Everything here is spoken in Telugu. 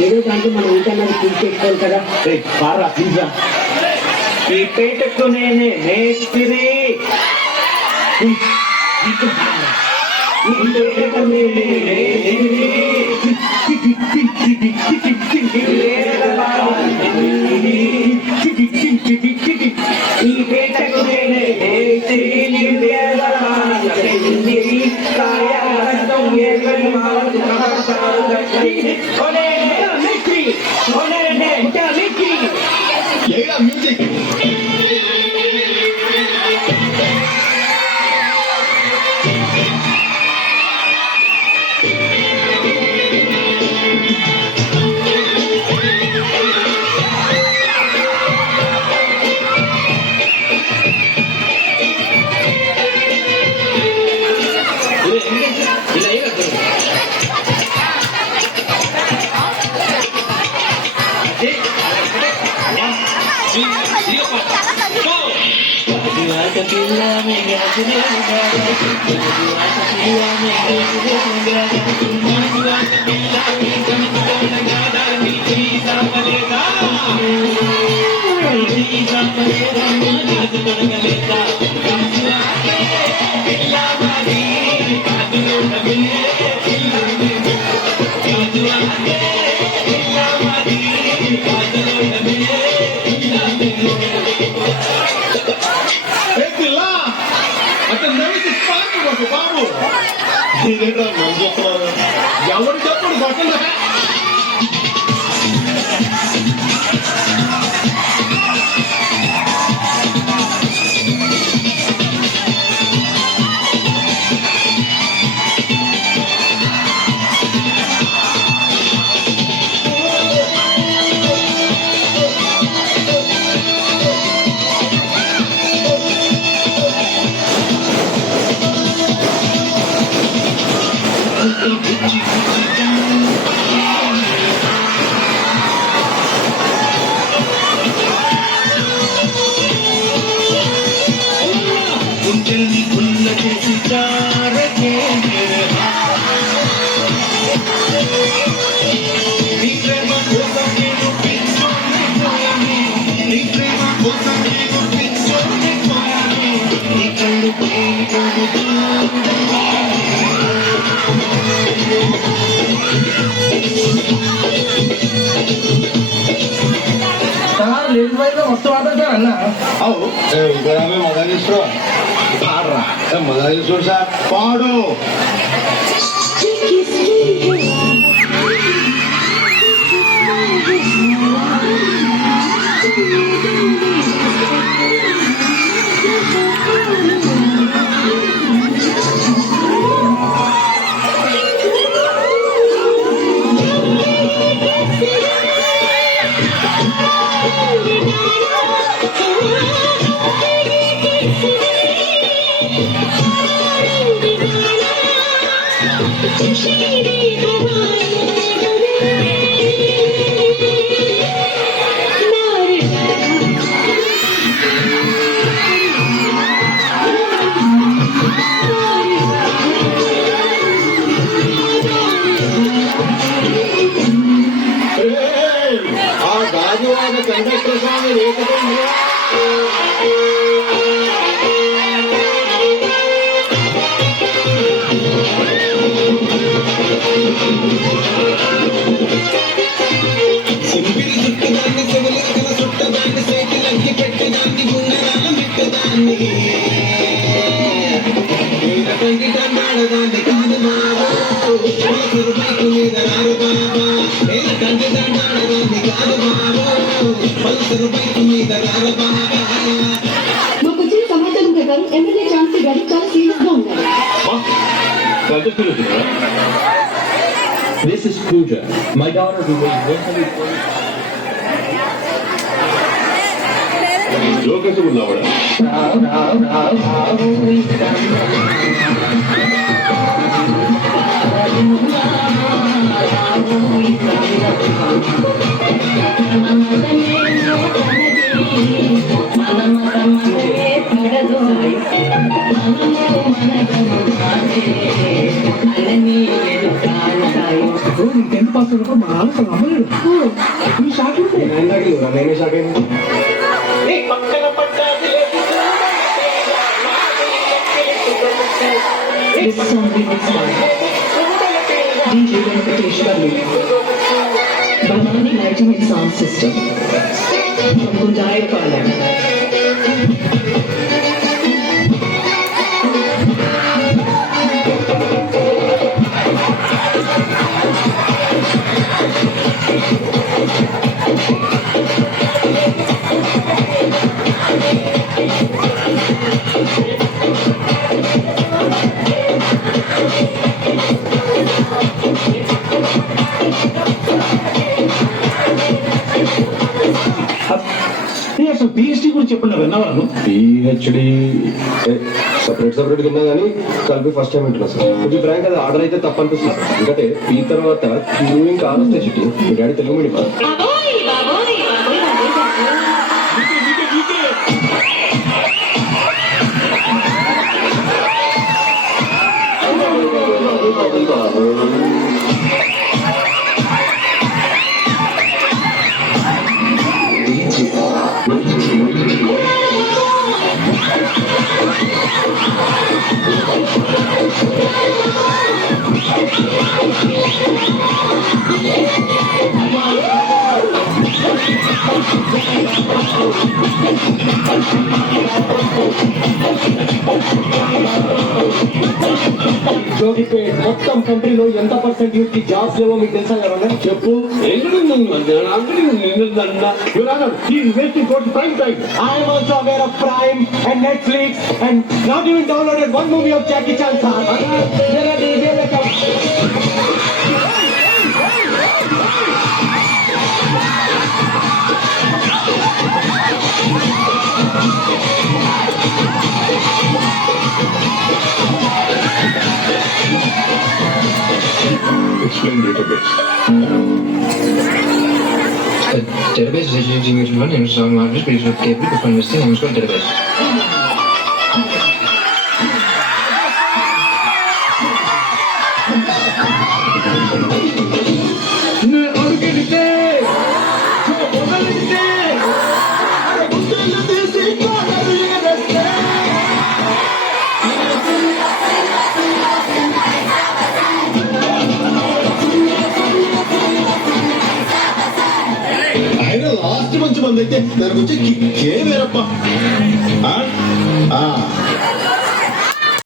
ఏదో దాంట్లో మనం ఇంకన్నా తీసుకోవాలి కదా. బాగా ప్లీజ్ ఈ పేటకు నేనే మేస్త్రి. ఈ పేటకు నేనే మ్యూజిక్ బాబు ఎవరు చెప్పడు పక్కన పాడు కండక్టర్ స్వామి లేకపోతే సింపిరి చుట్టదాన్ని చెవులకల చుట్టదాన్ని సైకిలకి పెట్టదాన్ని గుండరాల మెట్టదాన్ని దండాడదాన్ని కాదు బాబా బైకు మీద రారు బాబా కంటి దండాడదాన్ని కాదు బాబా పల్సరు బైకు మీద రారు బాబా. మాకు వచ్చిన సమాచారం ప్రకారం ఎమ్మెల్యే ఝాన్సీ గారు చాలా సీరియస్ గా ఉన్నారు. This is Pooja, my daughter who weighs 140. Lokesh ఉన్నావాడా ఇంకెంత పాస్ అయినప్పుడు మా నాన్న అసలు నమ్మలేడు. ఈ షాక్ నేనే షాక్ అయింది. This song remixed by DJ Venkatesh Varli, Bhavani 98 Sound System from Kundayapalam. అసలు పిహెచ్డి గురించి చెప్పండి, విన్నవాళ్ళు. పిహెచ్డి సపరేట్ విన్నా కానీ కలిపి ఫస్ట్ టైం వింటున్నా సార్. కొంచెం ఫ్రాంక్ అది ఆర్డర్ అయితే తప్ప అనిపిస్తుంది. ఎందుకంటే పీ తర్వాత క్యూ ఇంకా ఆలోచన సిటీ మీ డాడీ తెలుగు మీడియం మొత్తం కంట్రీలో ఎంత పర్సెంట్ యూత్ కి జాబ్స్ లేవో మీకు తెలుసా కదా? చెప్పు. I am also aware of Prime and Netflix and not even downloaded one movie of Jackie Chan, sir. Explain database. Database is a generation one and some markets based on table to investing in usual database. ఆయన లాస్ట్ మంచి మంది అయితే దానికి వచ్చి కిక్కే వేరప్ప.